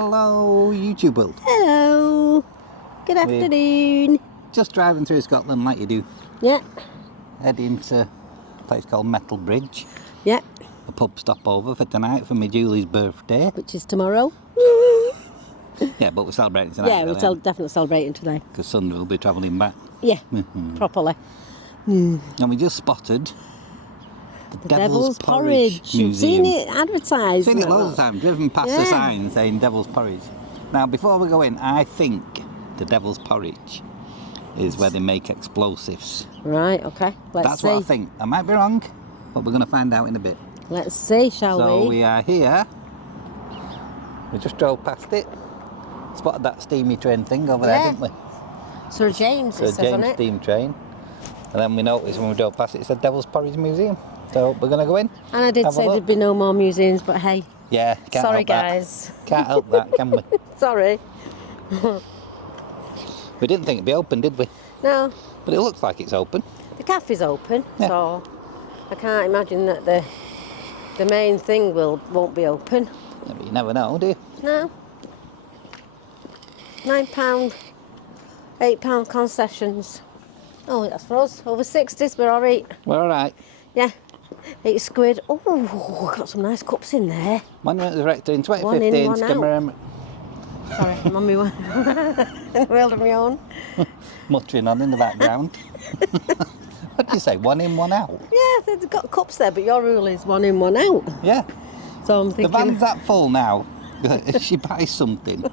Hello, YouTube world. Hello. Good afternoon. Just driving through Scotland like you do. Yeah. Heading to a place called Metal Bridge. Yeah. A pub stopover for tonight for my Julie's birthday. Which is tomorrow. Yeah, but we're celebrating tonight. Yeah, we're definitely celebrating today. Because Sunday we'll be travelling back. Yeah, properly. And we just spotted the Devil's Porridge You've Museum. seen it advertised. Seen it loads of times, driven past the Yeah. sign saying Devil's Porridge. Now, before we go in, I think the Devil's Porridge is where they make explosives. Right, okay. That's what I think. I might be wrong, but we're going to find out in a bit. Let's see, shall we? So we are here. We just drove past it. Spotted that steamy train thing over there, didn't we? Sir James, it says on it. steam train. And then we noticed when we drove past it, it said Devil's Porridge Museum. So we're going to go in. And I did say there'd be no more museums, but hey. Yeah, can't Sorry, help that. guys. Can't help that, can we? Sorry. We didn't think it'd be open, did we? No. But it looks like it's open. The cafe's open, Yeah. so I can't imagine that the main thing won't be open. Yeah, but you never know, do you? No. £9, £8 concessions. Oh, that's for us. Over 60s, we're all right. We're all right. Yeah. 8 squid. Oh, got some nice cups in there. Monument was erected in One in, 2015 one to out. commemorate... Sorry, I'm on my one. In the world of my own. Muttering on in the background. What did you say, one in, one out? Yeah, they've got cups there, but your rule is one in, one out. Yeah. So I'm thinking... The van's that full now. If she buys something,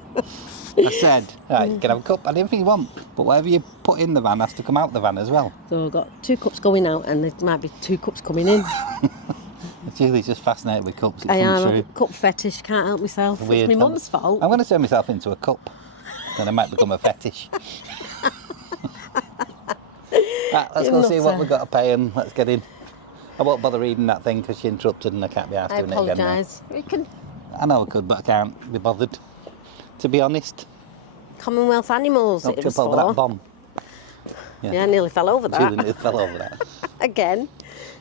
I said, right, you can have a cup, anything you want, but whatever you put in the van has to come out the van as well. So I've got 2 cups going out, and there might be 2 cups coming in. Julie's just fascinated with cups. It's I am untrue. a cup fetish, can't help myself. Weird. It's my mum's fault. I'm going to turn myself into a cup, then I might become a fetish. Right, let's go see what we've got to pay and let's get in. I won't bother reading that thing because she interrupted and I can't be asked I doing it again now. apologise. You can... I know I could, but I can't be bothered. To be honest. Commonwealth animals, Don't it was trip over for. that bomb. Yeah, I nearly fell over that. Julie nearly fell over that. Again.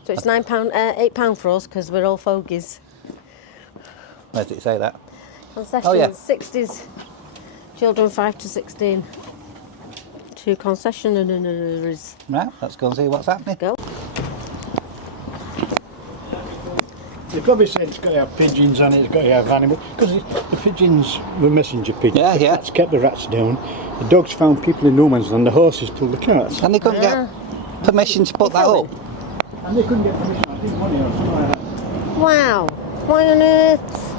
So it's £8 for us because we're all fogies. Where did it say that? Concessions, Oh, yeah. 60s, children 5 to 16. 2 concessionaires. Right, let's go and see what's happening. Go. They've probably said it's got to have pigeons on it, it's got to have animals, because the pigeons were messenger pigeons. Yeah, The yeah. cats kept the rats down, the dogs found people in no man's land, the horses pulled the carts. And they couldn't get permission to put that up. And they couldn't get permission, I think, money or something like that. Wow. Why on earth?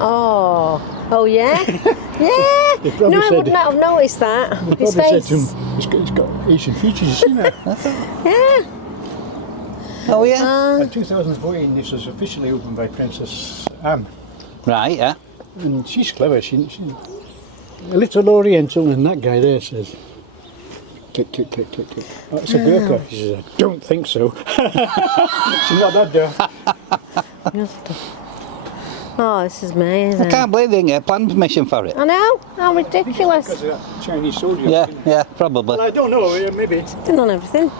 Oh yeah? Yeah! They probably No, I said- would not have noticed that. They His probably said face. to him, it's got Asian features, you see that? Yeah. Oh yeah? In 2014 this was officially opened by Princess Anne. Right, yeah. And she's clever, she a little Oriental, and that guy there says, click, click, click, click, click. Oh, it's a Gurkha. She says, I don't think so. She's not that daft. Oh, this is amazing. I can't believe they didn't get planning permission for it. I know. How ridiculous. Because of that Chinese soldier. Yeah, Well, yeah, probably. I don't know, maybe. Done on everything.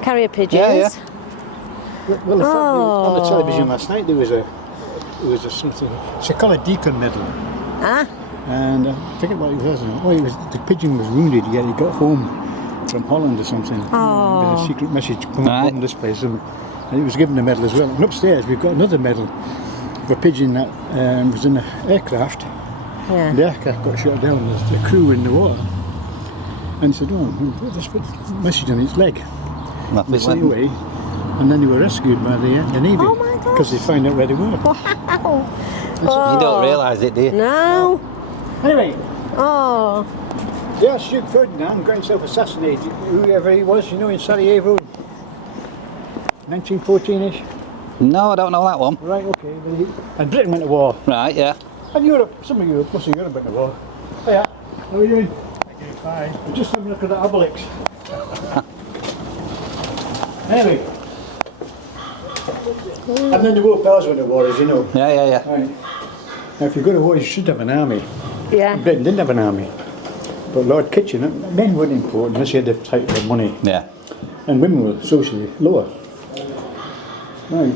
Carrier pigeons. Yeah, yeah. Well, on the television last night there was a something. She called it Deacon Medal, Ah. and I forget what it was. Oh, it was the pigeon was wounded. Yet he got home from Holland or something. Oh. With a secret message from Right. this place, and he was given a medal as well. And upstairs we've got another medal of a pigeon that was in an aircraft. Yeah. The aircraft got shot down. There's the crew in the water, and he said, "Oh, this message on its leg." And off They it sent went. away, and then they were rescued by the Navy. Oh my gosh. Because they found out where they were. Wow. You don't realise it, do you? No. Anyway, Oh. the Archduke Ferdinand got himself assassinated, whoever he was, you know, in Sarajevo, 1914-ish. No, I don't know that one. Right, okay. And Britain went to war. Right, yeah. And Europe, some of Europe, most of Europe went to war. Hiya, how are you doing? Thank you, fine. I'm just having a look at the Obelix. Anyway. And then the war powers went to war, as you know. Yeah, yeah, yeah. Right. Now, if you go to war, you should have an army. Yeah. Britain didn't have an army. But Lord Kitchener, men weren't important unless you had the type of money. Yeah. And women were socially lower. Right.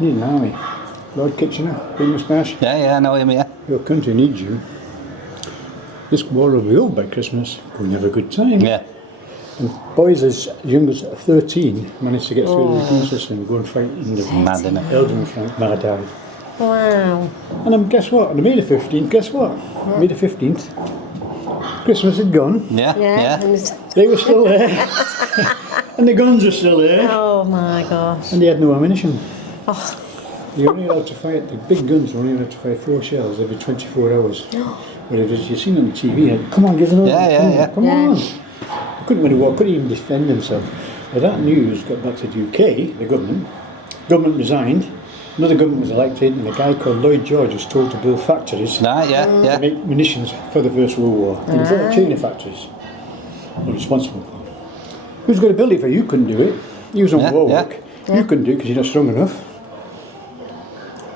Need an army. Lord Kitchener, big moustache. Yeah, yeah, I know him, yeah. your country needs you. This war will be over by Christmas. Go and have a good time. Yeah. And boys as young as 13 managed to get through the recruitment system and go and fight in the Mad, innit? Elden front, Maladai. Wow. And guess what? On May the 15th, guess what? May the 15th, Christmas had gone. Yeah, Yeah. yeah. And They were still there. And the guns were still there. oh my gosh. And they had no ammunition. Oh. They were only allowed to fire, the big guns were only allowed to fire 4 shells every 24 hours. Whereas you've seen on the TV, come on, give them come on. They couldn't win a war, couldn't even defend themselves. Well, that news got back to the UK, the government. Government resigned, another government was elected, and a guy called Lloyd George was told to build factories Right, yeah, to yeah. make munitions for the First World War. And he built chain of factories. Not responsible for it. Who's going to build it for you? Couldn't do it. He was on war work. You couldn't do it because you're not strong enough.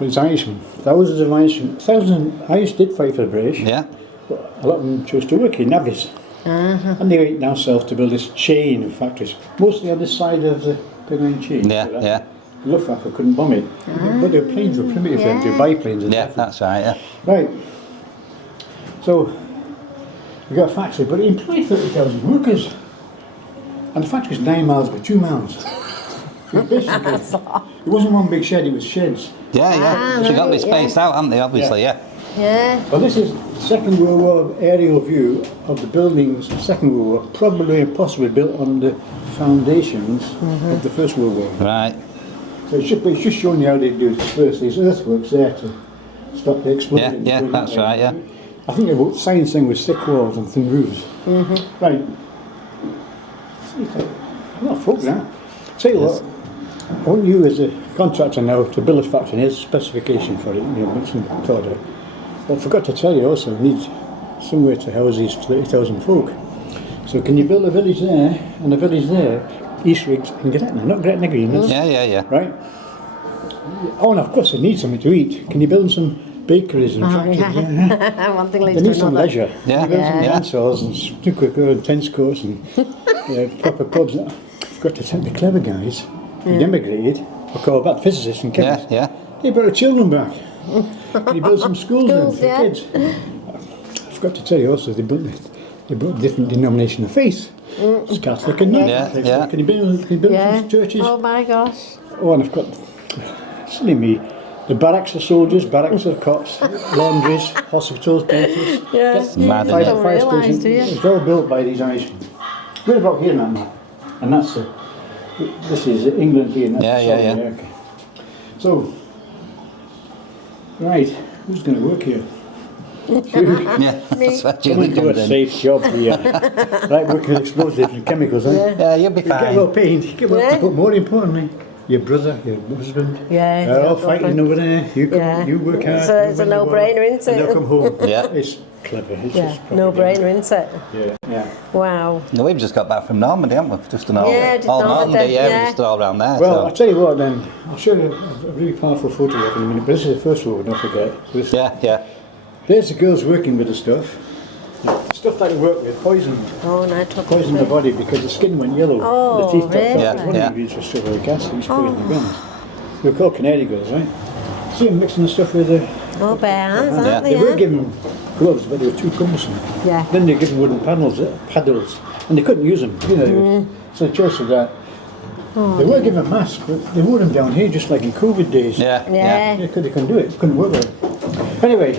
But it's Irishmen. Thousands of Irishmen. Irish did fight for the British. Yeah. But a lot of them chose to work in navies. And they went down south to build this chain of factories, mostly on this side of the Pennine chain. Yeah, so yeah. Luftwaffe couldn't bomb it. But their planes were primitive then, they were biplanes. And Yeah, stuff. that's right, yeah. Right. So, we got a factory, but it employed 30,000 workers. And the factory was 9 miles by 2 miles. It wasn't one big shed, it was sheds. Yeah, yeah. So you got to be spaced out, haven't they, obviously, yeah. Yeah. Well, this is Second World War aerial view of the buildings of Second World War, probably and possibly built on the foundations of the First World War. Right. So it's just showing you how they do disperse these earthworks there to stop the explosion. Yeah, that's right, yeah. I think the science thing was thick walls and thin roofs. Right. I'm not folk now. Tell you what, I want you as a contractor now to build a factory, and here's a specification for it, make some order. But I forgot to tell you also, we need somewhere to house these 30,000 folk. So can you build a village there, and a village there, East Riggs and Gretna, not Gretna Green, Yeah. right? Oh, and of course they need something to eat. Can you build some bakeries and factories? One thing leads They to need some another. leisure. Yeah, You build some yeah. dance halls and snooker and tennis courts and proper pubs. I forgot to tell the clever guys who'd emigrated, were called back physicists and chemists. Yeah, They brought the children back. Can you build some schools then for yeah. kids? I forgot to tell you also, they brought a different denomination of faith. It's Catholic and not Yeah, Catholic. yeah. Can you build some churches? Oh my gosh. Oh, and I've got, silly me, the barracks for soldiers, barracks for cops, laundries, hospitals, dentists. Yeah. Mad, Fire, isn't Don't fire realise, station. do you? It's all built by these Irishmen. We're about here, man. And that's this is England here. And that's Yeah, South yeah, yeah. America. So, right, who's going to work here? Yeah, that's what Someone Julie do a comes in. safe job here. Right, working with explosives and chemicals, eh? Yeah, you'll be You get well fine. paid. You get well paid. But more importantly, your brother, your husband, Yeah, they're all your fighting girlfriend. over there. You come, Yeah. you work hard. So it's you a win the war, no-brainer, isn't And it? they'll come home. Yeah. It's clever. It's Yeah. just No propaganda. brainer, isn't it? Yeah. Wow. No, we've just got back from Normandy, haven't we? Just done all, Yeah, just all Normandy, Normandy, yeah, yeah. we just all around there. Well, I'll So. tell you what then. I'll show you a really powerful photograph in a minute. But this is the first one, don't forget. Yeah. There's the girls working with the stuff. Stuff that they work with, poison the body because the skin went yellow. Oh, the teeth dropped really? out. Yeah, It's one yeah. of the ingredients for sulfuric acid you spray in the guns. They're called canary girls, right? See them mixing the stuff with the... Oh, bare hands, Yeah. aren't They they? were Yeah. given gloves, but they were too cumbersome. Yeah. Then they were given wooden paddles, and they couldn't use them. So the choice of that. They were given masks, but they wore them down here just like in COVID days. Yeah. Yeah. They couldn't do it. Couldn't work with it. Anyway,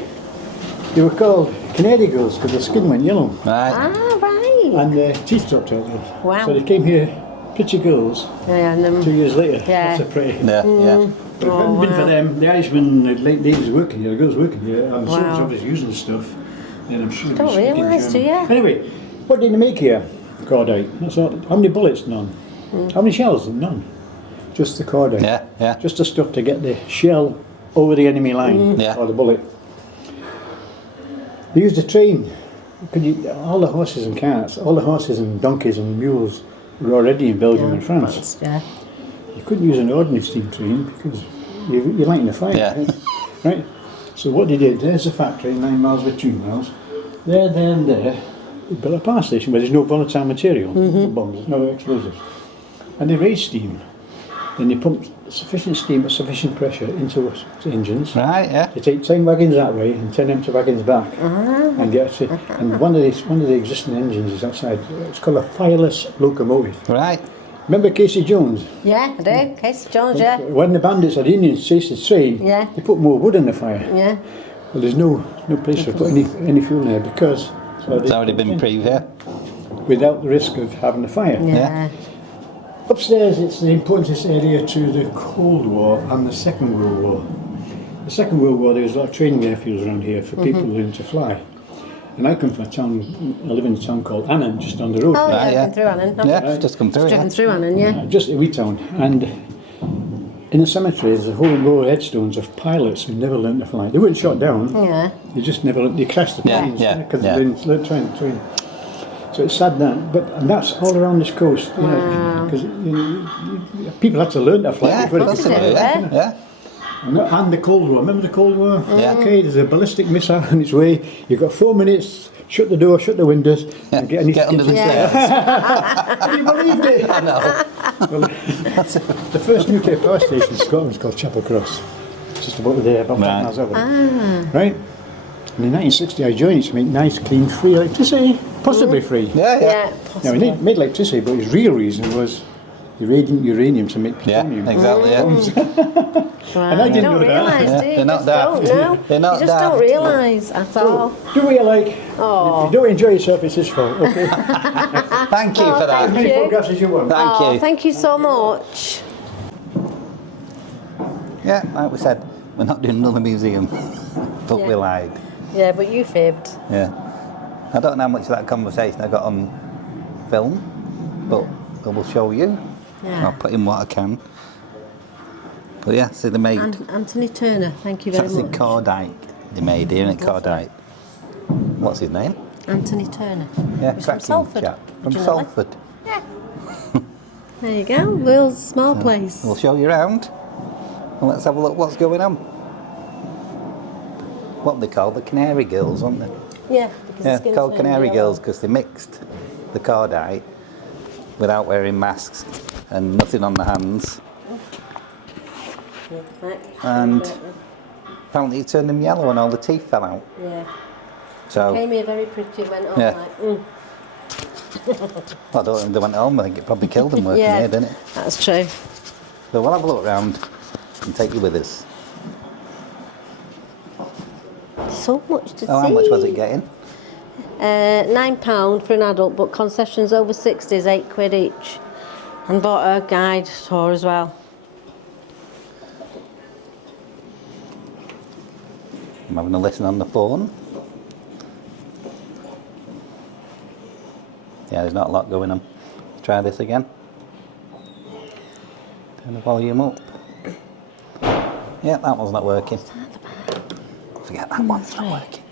they were called canary girls because their skin went yellow Right. Ah, right. and their teeth dropped out. Wow. So they came here, pretty girls. Yeah, and 2 then, years later, Yeah. that's a pretty. Yeah, yeah. But if it hadn't been for them, the Irishmen, the ladies working here, the girls working here, and the Wow. soldiers obviously using the stuff, then I'm sure. Don't realise, do you? Anyway, what did they make here? Cordite. That's all. How many bullets? None. How many shells? None. Just the cordite. Yeah. Just the stuff to get the shell over the enemy line Yeah. or the bullet. They used a train. All the horses and carts, all the horses and donkeys and mules were already in Belgium and France. Yeah. You couldn't use an ordinary steam train because you're lighting a fire. Yeah. Right? So what they did, there's a factory 9 miles by 2 miles. There, and there. They built a power station where there's no volatile material, no bombs, no explosives. And they raised steam. Then they pumped sufficient steam or sufficient pressure into the engines. Right, yeah. You take 10 wagons that way and 10 empty wagons back, and get it. And one of the existing engines is outside. It's called a fireless locomotive. Right. Remember Casey Jones? Yeah, I do. Casey Jones, yeah. When the bandits or the Indians chased the train, Yeah. they put more wood in the fire. Yeah. Well, there's no place to put any fuel in there because It's already been pre-yeah. without the risk of having a fire. Yeah. Upstairs, it's the importance area to the Cold War and the Second World War. The Second World War, there was a lot of training airfields around here for people learning to fly. And I come from a town, I live in a town called Annan, just down the road. Oh, yeah, Right, I've yeah. been through Annan. haven't Yeah, I? it's just come through. Driven Yeah. through Annan, yeah. Just a wee town. And in the cemetery, there's a whole row of headstones of pilots who never learned to fly. They weren't shot down, Yeah. they just never learned, they crashed the Yeah, planes yeah, because yeah. they didn't learn train. So it's sad that, and that's all around this coast, you know, because people had to learn to fly Yeah, before they of course could they fly. do, yeah. Yeah. And the Cold War, remember the Cold War? Yeah. Okay, there's a ballistic missile on its way, you've got 4 minutes, shut the door, shut the windows, and get Get under the Yeah. stairs. Can you believe it? I know. Well, the first nuclear power station in Scotland is called Chapel Cross. It's just about there, about 5 Right. miles over. Right? And in 1960 I joined it to make nice, clean, free electricity. Possibly free. Yeah, yeah. Yeah, Now, possibly. we made electricity, but his real reason was irradiant uranium to make Yeah, plutonium. exactly, yeah. Wow. And I didn't you don't know that. realise, Yeah, do you? they're not Just daft. don't know. They're not You just daft. don't realise at all. Do what you like. Oh. If you don't enjoy yourself, it's his fault. Okay? Thank you for As that. many you. photographs as you want. Thank Oh, you. thank you so much. Yeah, like we said, we're not doing another museum, but Yeah. we lied. Yeah, but you fibbed. Yeah. I don't know how much of that conversation I got on film, but I will show you. Yeah. I'll put in what I can. But yeah, see they made And Anthony Turner, thank you very that's the much. cordite they made here in Lovely. cordite. What's his name? Anthony Turner. Yeah, He's from cracking Salford. chap. From originally. Salford. There you go, Will's small place. We'll show you around. And let's have a look what's going on. What they call the Canary Girls, aren't they? Yeah, because Yeah, the skin's called turned Canary yellow. Girls because they mixed the cordite without wearing masks and nothing on the hands. Right. And apparently it turned them yellow and all the teeth fell out. Yeah. So, Came here very pretty, went on Yeah. like, I don't think they went home. I think it probably killed them working Yeah. here, didn't it? That's true. So we'll have a look around and take you with us. So much to see. Oh, how much was it getting? £9 for an adult, but concessions over 60 is £8 each. And bought a guide tour as well. I'm having a listen on the phone. Yeah, there's not a lot going on. Try this again. Turn the volume up. Yeah, that one's not working. Forget that one's not working.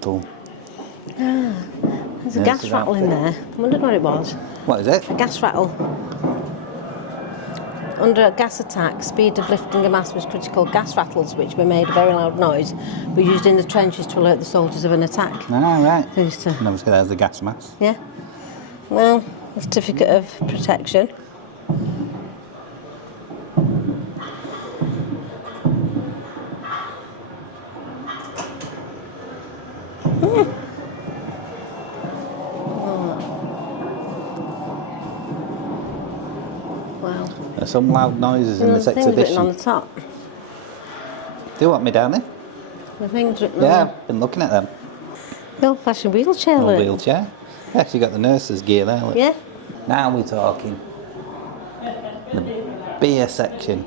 Dull. There's a Yeah, gas so rattle that- in there. I wondered what it was. What is it? A gas rattle. Under a gas attack, speed of lifting a mass was critical. Gas rattles, which were made a very loud noise, were used in the trenches to alert the soldiers of an attack. Ah, right. They used to, And obviously there's the gas mask. yeah. Well, a certificate of protection. Wow. There's some loud noises in And this the thing's written on exhibition. the top. Do you want me down there? The thing's written Yeah, on I've been looking at them. the old-fashioned wheelchair. A look. wheelchair. Yeah, she got the nurse's gear there. Look. Yeah. Now we're talking. The beer section.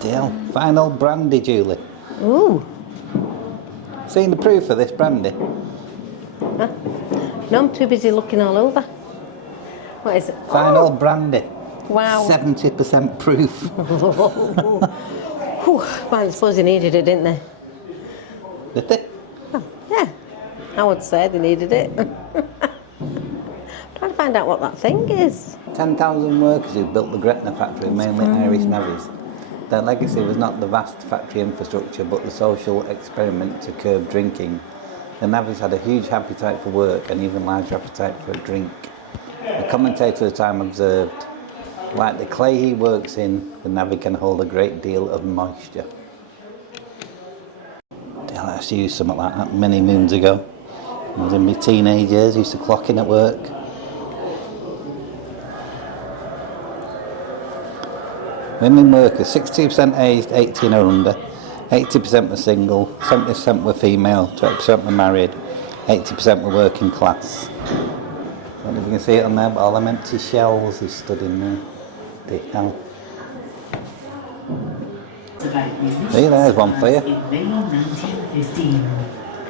Deal. Final brandy, Julie. Ooh. Seen the proof of this brandy? No, I'm too busy looking all over. What is it? Final brandy. Wow. 70% proof. Whew. Well, I suppose they needed it, didn't they? Did they? Oh, yeah. I would say they needed it. Trying to find out what that thing is. 10,000 workers who built the Gretna factory, mainly Irish navvies. Their legacy was not the vast factory infrastructure, but the social experiment to curb drinking. The navvies had a huge appetite for work and even larger appetite for a drink. A commentator at the time observed, like the clay he works in, the navvy can hold a great deal of moisture. I used to use something like that many moons ago. I was in my teenage years, used to clock in at work. Women workers, 62% aged 18 or under, 80% were single, 70% were female, 20% were married, 80% were working class. I don't know if you can see it on there, but all them empty shells he stood in there. The hell. See, there's one for you.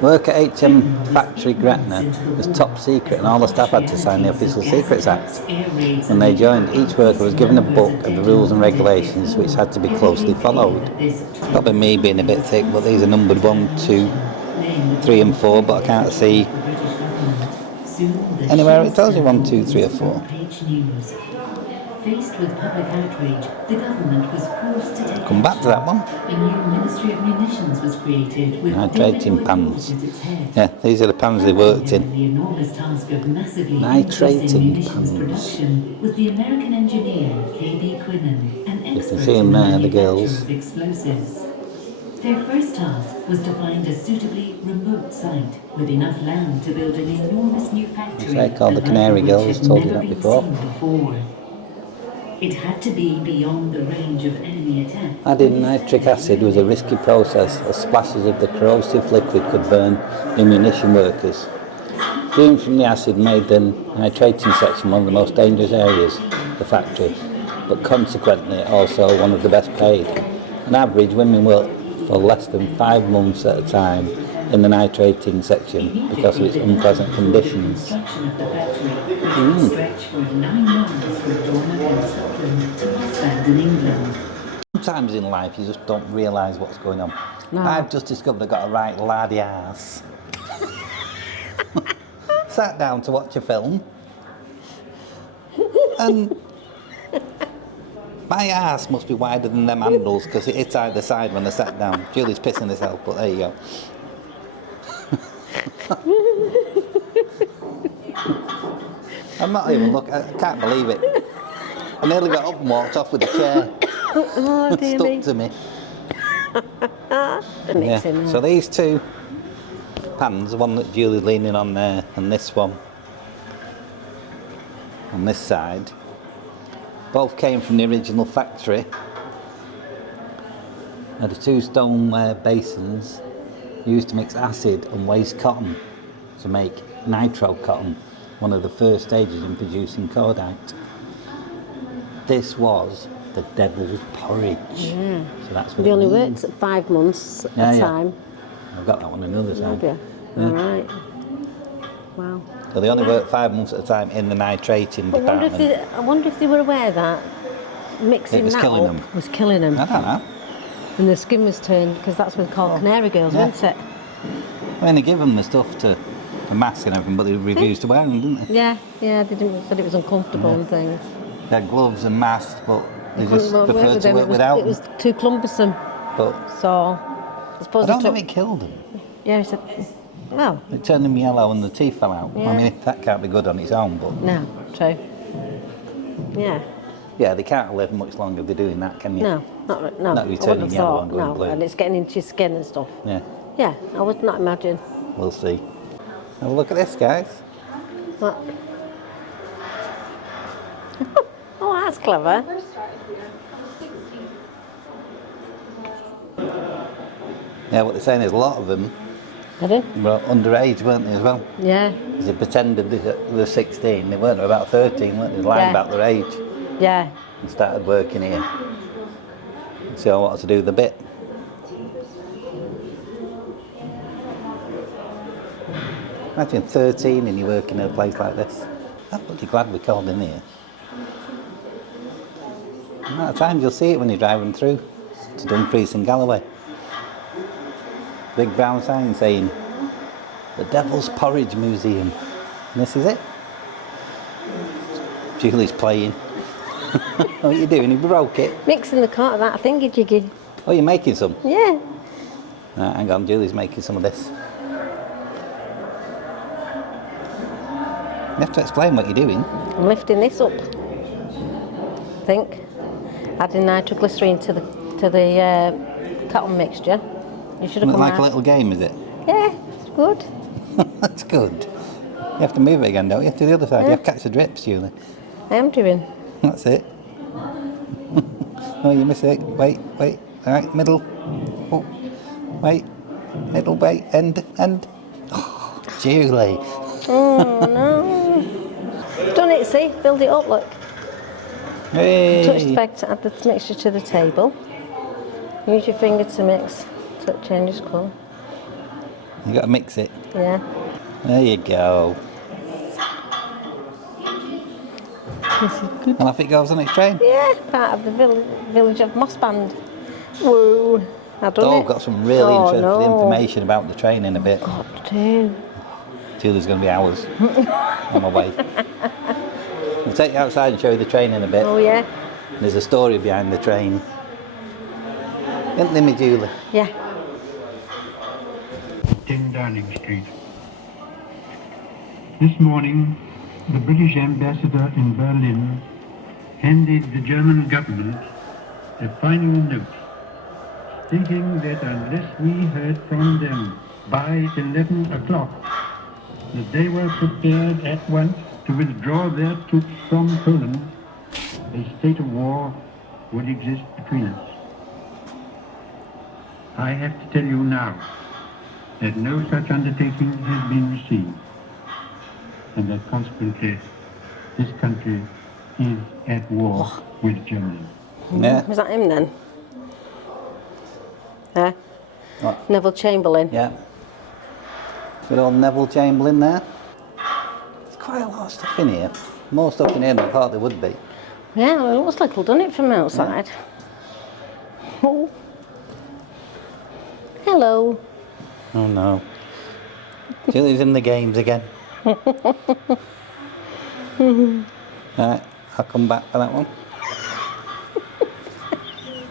Work at HM Factory Gretna was top secret and all the staff had to sign the Official Secrets Act. When they joined, each worker was given a book of the rules and regulations which had to be closely followed. Probably me being a bit thick, but these are numbered 1, 2, 3 and 4, but I can't see anywhere it tells you 1, 2, 3 or 4. Faced with public outrage, the government was forced to take Come back to that one. A new Ministry of Munitions was created with Nitrating pans. at its head. Yeah, these are the pans they worked in. The enormous task of massively Nitrating increasing munitions pans. production was the American engineer K.B. Quinnan, an can expert see in them the there, the manufacture girls. of explosives. Their first task was to find a suitably remote site with enough land to build an enormous new factory. They called the like Canary which Girls, had told you never that been before. seen before. It had to be beyond the range of enemy attack. Adding nitric acid was a risky process as splashes of the corrosive liquid could burn the munition workers. Fume from the acid made the nitrating section one of the most dangerous areas of the factory, but consequently also one of the best paid. On average, women worked for less than 5 months at a time in the nitrating section because of its unpleasant conditions. Stretch for 9 miles from Dornoch in Scotland to Ostend in England. Sometimes in life you just don't realise what's going on. No. I've just discovered I've got a right laddie ass. Sat down to watch a film and my ass must be wider than them handles because it hits either side when I sat down. Julie's pissing herself, but there you go. I'm not even looking, I can't believe it. I nearly got up and walked off with the chair. Oh, dear Stuck me. to me. The mixing there. So these two pans, the one that Julie's leaning on there and this one on this side, both came from the original factory. Now the 2 stoneware basins used to mix acid and waste cotton to make nitro cotton, one of the first stages in producing cordite. This was the devil's porridge. So that's what They it only means. worked 5 months at Yeah, a yeah. time. I've got that one on the other side. Have you? All right. Wow. So they only work 5 months at a time in the nitrating But department. I wonder if they were aware that mixing It was that killing up them. was killing them. I don't know. And the skin was turned, because that's what they called canary girls, Yeah. wasn't it? I mean, they give them the stuff to the mask and everything, but they refused to wear them, didn't they? Yeah, yeah, they didn't, said it was uncomfortable Yeah. and things. They had gloves and masks, but they Couldn't just work preferred to them. work without It was too cumbersome. But So, I suppose I don't they think took, it killed them. yeah, he said, well, It turned them yellow and the teeth fell out. Yeah. I mean, that can't be good on its own, but no, true. Yeah, yeah, they can't live much longer if they're doing that, can you? no, no. Not if you're I wouldn't turning have yellow thought, and going no, blue. and it's getting into your skin and stuff. Yeah, Yeah, I would not imagine. we'll see. Have a look at this, guys. What? Oh, that's clever. Yeah, what they're saying is a lot of them Pardon? were underage, weren't they, as well? Yeah, Because they pretended they were 16, they weren't, they were about 13, weren't they? They lied Yeah. about their age yeah. and started working here. See, I wanted to do the bit. Imagine 13 and you're working in a place like this. I'm bloody glad we called in here. The amount of times you'll see it when you're driving through to Dumfries and Galloway. Big brown sign saying, the Devil's Porridge Museum. And this is it. Julie's playing. What are you doing? You broke it. Mixing the cart of that thingy jiggy. Oh, you're making some? Yeah. Right, hang on, Julie's making some of this. You have to explain what you're doing. I'm lifting this up. I think. Adding nitroglycerine to the cotton mixture. You should have Look come like out. a little game, is it? Yeah, it's good. That's good. You have to move it again, don't you? To the other side. Yeah. You have to catch the drips, Julie. I am doing. That's it. Oh, you miss it. Wait. Alright, middle. Oh, wait. Middle, wait. End. Oh, Julie. Oh no. Done it, see? Build it up, look. Hey. Touch the bag to add the mixture to the table. Use your finger to mix so it changes colour. You got to mix it. Yeah. There you go. This is good. And off it goes on its train. Yeah, part of the village of Mossband. Whoa. I've done Oh, it. got some really interesting no. information about the train in a bit. Got to. Julie's going to be hours on my way. We'll take you outside and show you the train in a bit. Oh yeah. There's a story behind the train. Isn't there, me Julie? Yeah. 10 Downing Street. This morning, the British ambassador in Berlin handed the German government a final note stating that unless we heard from them by 11 o'clock, that they were prepared at once to withdraw their troops from Poland, a state of war would exist between us. I have to tell you now that no such undertaking has been received, and that consequently this country is at war with Germany. Yeah. Was that him then? Yeah. What? Neville Chamberlain. Yeah. Good old Neville Chamberlain there. There's quite a lot of stuff in here. More stuff in here than I thought there would be. Yeah, well, it looks like we've done it from outside. Oh. Hello. Oh no. Julie's in the games again. Right, I'll come back for that one.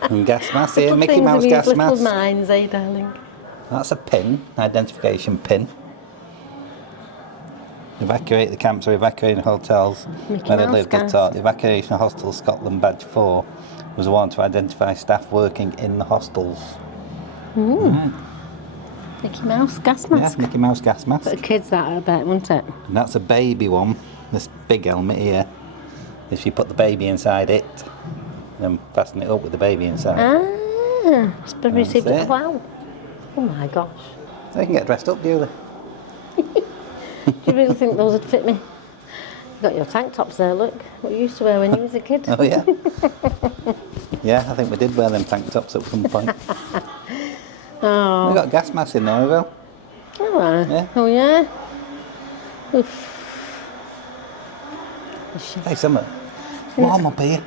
And gas mask here, Little Mickey things Mouse amuse gas little mask. minds, eh, darling? That's a pin, identification pin. Evacuate the camps or evacuating hotels Mickey where they Mouse lived or gas. taught. The evacuation of hostels Scotland badge 4 was a warrant to identify staff working in the hostels. Mickey Mouse gas Yeah, mask. Mickey Mouse gas mask. For the kids, that I bet, wouldn't it? And that's a baby one. This big helmet here. If you put the baby inside it, then fasten it up with the baby inside. Ah, it's been That's received it. a cloud. Oh my gosh. So you can get dressed up, Julie. Do you really think those would fit me? You got your tank tops there, look. What you used to wear when you was a kid. Oh yeah. Yeah, I think we did wear them tank tops at some point. Oh. We got gas masks in there as well. All right. Yeah. Oh yeah. Oof. Hey, summer. Warm up here.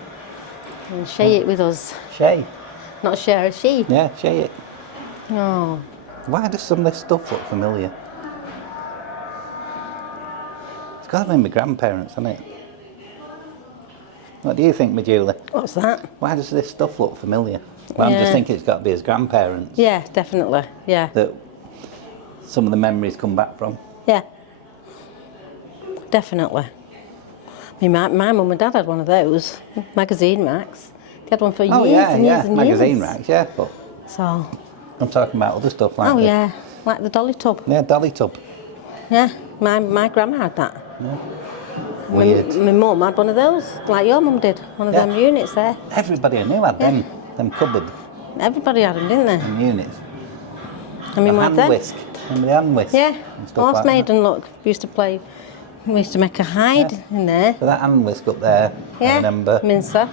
And share it with us. Shay. Not share a she. Yeah, shay it. Oh. Why does some of this stuff look familiar? It's got to be my grandparents, hasn't it? What do you think, my Julie? What's that? Why does this stuff look familiar? Well, I'm Yeah. just thinking it's got to be his grandparents Yeah, definitely. Yeah. that some of the memories come back from. Yeah. Definitely. I mean, my mum and dad had one of those magazine racks. They had one for years Oh yeah, and years yeah, and magazine years. racks, yeah. But So. I'm talking about other stuff like Oh the, yeah, like the dolly tub. yeah, dolly tub. Yeah, my grandma had that. Weird. My mum had one of those, like your mum did. One of Yeah. them units there. Everybody I knew had them cupboard Everybody had them, didn't they? them units. I mean, The we had hand them. whisk. Remember the hand whisk? Yeah, and stuff horse like maiden look. We used to play. We used to make a hide in there. that. So that hand whisk up there, I Yeah. remember. Mincer,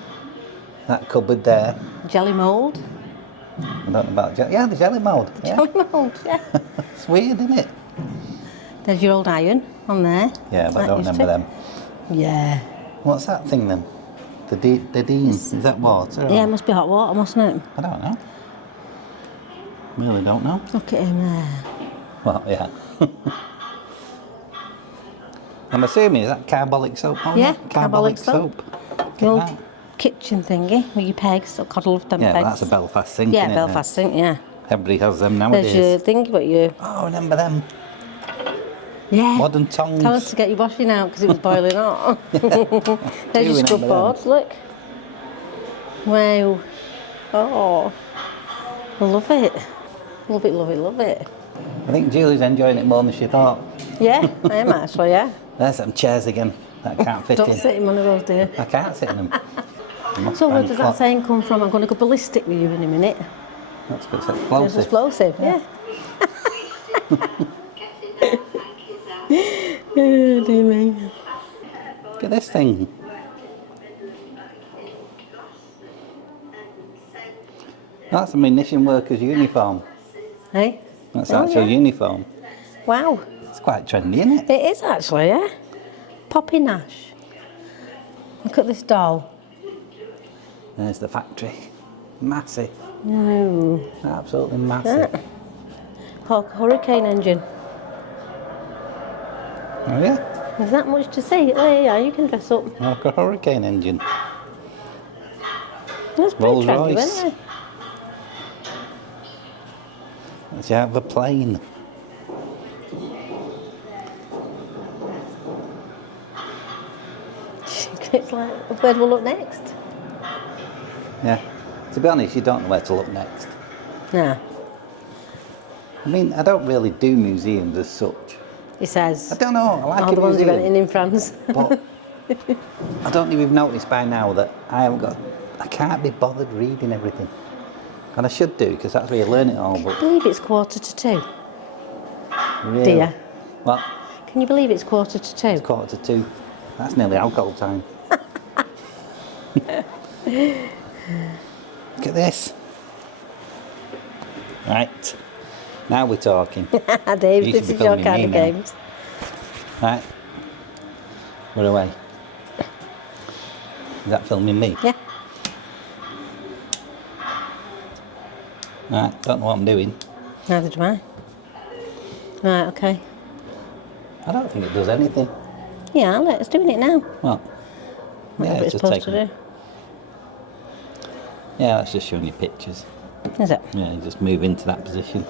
That cupboard there. jelly mould. I don't know about yeah, the jelly mould. Yeah. Jelly mould. Yeah. It's weird, isn't it? There's your old iron on there. Yeah, but I That don't used remember to- them. Yeah. What's that thing then? The Dean. Is that water? or- Yeah, it must be hot water, mustn't it? I don't know. Really don't know. Look at him there. Well, yeah. I'm assuming is that carbolic soap? Oh, Yeah, carbolic soap. The old that. kitchen thingy with your pegs. I God, I love them Yeah, pegs. but that's a Belfast sink, Yeah, innit, Belfast sink, yeah. Everybody has them There's nowadays. your thingy, but you. Oh, remember them? Yeah. Modern tongs. Tell us to get your washing out because it was boiling hot. There's your Do scrub remember boards, look. Wow. Oh. I love it. Love it, love it, love it. I think Julie's enjoying it more than she thought. Yeah, I am actually, yeah. There's them chairs again that I can't fit Don't in. sit in one of those, dear. I can't sit in them. So where does that saying come from? I'm going to go ballistic with you in a minute. That's good. It's It's explosive. explosive, yeah. Oh, dear me. Look at this thing. That's a munition worker's uniform. Hey? That's Oh, actual yeah. uniform. Wow. It's quite trendy, isn't it? It is actually, yeah. Poppy Nash. Look at this doll. There's the factory. Massive. Mm. Absolutely massive. Yeah. Hurricane engine. Oh yeah? There's that much to see. Oh yeah, you can dress up. Like a hurricane engine. That's pretty Rolls trendy, Royce. isn't it? Let's have a plane. It's like, where do we look next? Yeah. To be honest, you don't know where to look next. No. I mean, I don't really do museums as such. He says. I don't know. I like All a the ones you went museum. in France. But I don't know if you've noticed by now that I can't be bothered reading everything. And I should do, because that's where you learn it all. I But believe it's 1:45. really, Dear. Well, Can you believe it's 1:45? it's 1:45. That's nearly alcohol time. Look at this. Right. Now we're talking. Dave, You this should is be your filming kind me of now. games. Right. We're away. Is that filming me? Yeah. Right. Don't know what I'm doing. Neither do I. Right, okay. I don't think it does anything. Yeah, let's doing it now. Well, Whatever yeah, it's just supposed to taking. do. Yeah, that's just showing you pictures. Is it? Yeah, you just move into that position.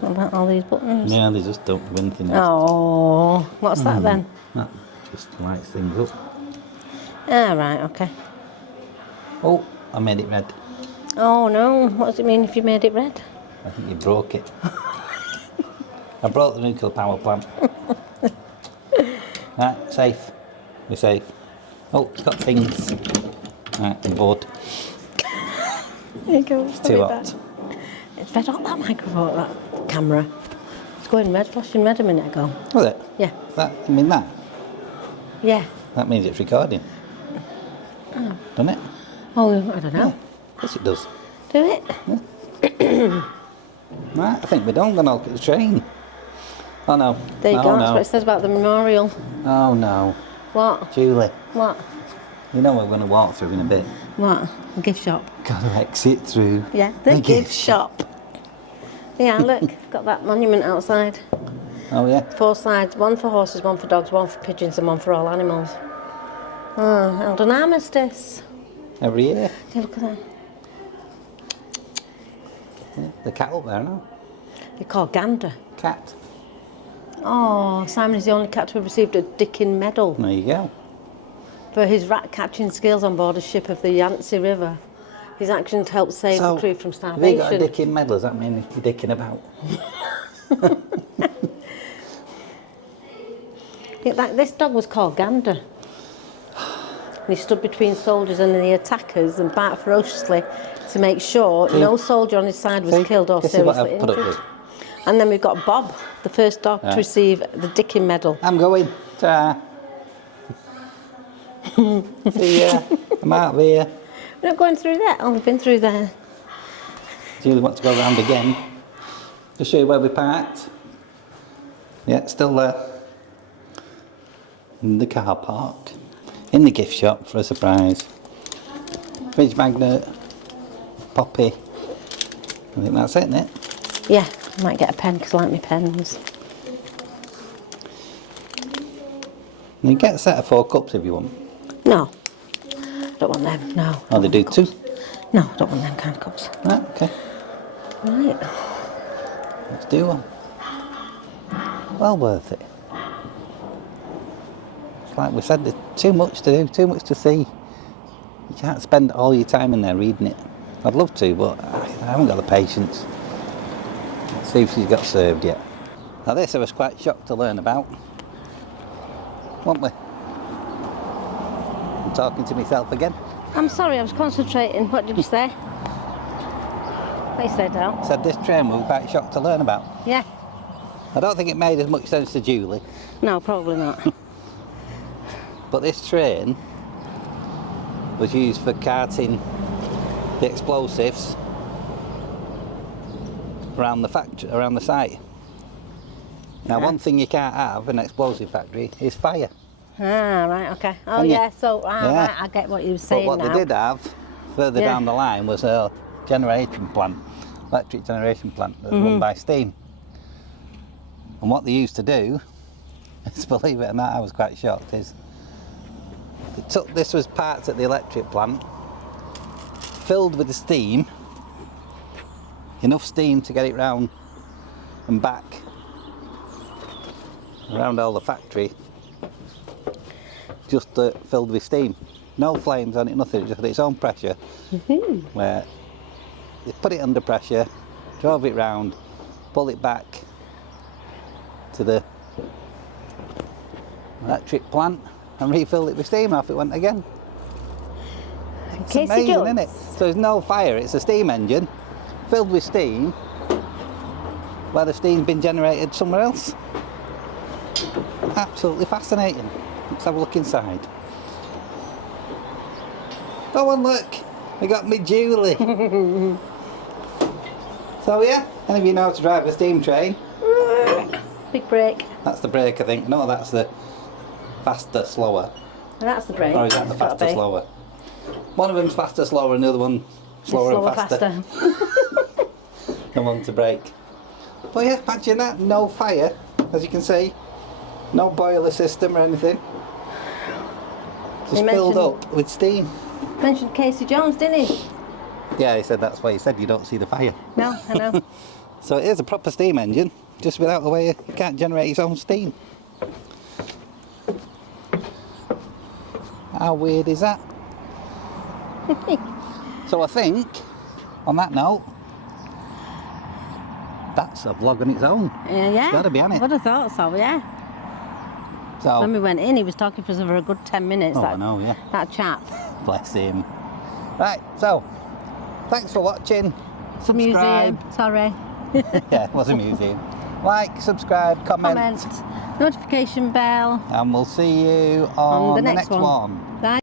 What about all these buttons? Yeah, they just don't do anything. Oh, what's that then? That just lights things up. Ah, right, okay. Oh, I made it red. Oh no, what does it mean if you made it red? I think you broke it. I broke the nuclear power plant. Right, safe. We're safe. Oh, it's got things. Right, I'm bored. There you go. It's too hot. It's red hot, that microphone, that camera. It's going red, flashing red a minute ago. Was it? Yeah. I mean that? Yeah. That means it's recording. Doesn't it? Oh, I don't know. Of course it does. Do it? Right, I think we're done. Gonna look at the train. Oh no. There you Oh, go, that's no. what it says about the memorial. Oh no. What? Julie, What? you know we're going to walk through in a bit. What? A gift shop. Gotta exit through. Yeah, the gift shop. Yeah, look, got that monument outside. Oh yeah. 4 sides, one for horses, one for dogs, one for pigeons and one for all animals. Oh, held an armistice. Every year. Yeah, look at that. Yeah. The cat up there now. They're called gander. Cat. Oh, Simon is the only cat to have received a Dickin Medal There you go. for his rat-catching skills on board a ship of the Yangtze River. His actions helped save the crew from Have you got a starvation. dicking medal? Does that mean you're dicking about? This dog was called Gander. And he stood between soldiers and the attackers and barked ferociously to make sure no soldier on his side was killed or This is what seriously I've put up injured. with. And then we've got Bob, the first dog to Right. receive the Dickin Medal. I'm going. Ta. See ya. I'm out of here. We're not going through there. Oh, we've been through there. Julie wants to go around again. Just show you where we parked. Yeah, still there. In the car park. In the gift shop for a surprise. Fridge magnet. Poppy. I think that's it, isn't it? Yeah, I might get a pen because I like my pens. You can get a set of 4 cups if you want. No, don't want them. No. Oh, they do 2. No, I don't want them kind of cups. Right, okay. Right. Let's do one. Well worth it. like we said, there's too much to do, too much to see. You can't spend all your time in there reading it. I'd love to, but I haven't got the patience. Let's see if she's got served yet. Now this I was quite shocked to learn about. Weren't we? I'm talking to myself again. I'm sorry, I was concentrating. What did you say? What you said, Al? I said this train we were quite shocked to learn about. Yeah. I don't think it made as much sense to Julie, No, probably not. but this train was used for carting the explosives around the factory, around the site. Now, Yeah. one thing you can't have in an explosive factory is fire. Ah, right, okay. Oh, Can you? yeah, so, Yeah. right, I get what you were But saying what now. they did have further Yeah. down the line was a generation plant, electric generation plant that was run by steam. And what they used to do, is, believe it or not, I was quite shocked, is they took, this was parts at the electric plant, filled with the steam, enough steam to get it round and back around all the factory, just filled with steam. No flames on it, nothing, it just had its own pressure, where they put it under pressure, drove it round, pulled it back to the electric plant and refilled it with steam, off it went again. It's Casey amazing, Jones. isn't it? So there's no fire, it's a steam engine filled with steam where the steam's been generated somewhere else. Absolutely fascinating. Let's have a look inside. Oh, and look, we got me Julie. So yeah, any of you know how to drive a steam train? Big brake. That's the brake, I think. No, that's the faster, slower. And that's the brake. Or is that the It's gotta faster, be. slower? One of them's faster, slower, and the other one slower, and faster. The one to brake. But yeah, imagine that, no fire, as you can see. No boiler system or anything. Just You filled mentioned- up with steam. Mentioned Casey Jones, didn't he? Yeah, he said that's why he said you don't see the fire. No, I know. So it is a proper steam engine, just without the way it can't generate its own steam. How weird is that? So I think, on that note, that's a vlog on its own. Yeah. Gotta be on it. Would have thought so, yeah. So, When we went in, he was talking for us for a good 10 minutes. oh, I that, know, yeah. that chap. Bless him. Right, so, thanks for watching. It's a museum. Sorry. Yeah, it was a museum. Like, subscribe, comment, Comment. Notification bell. and we'll see you on, the the next next one. one. Bye.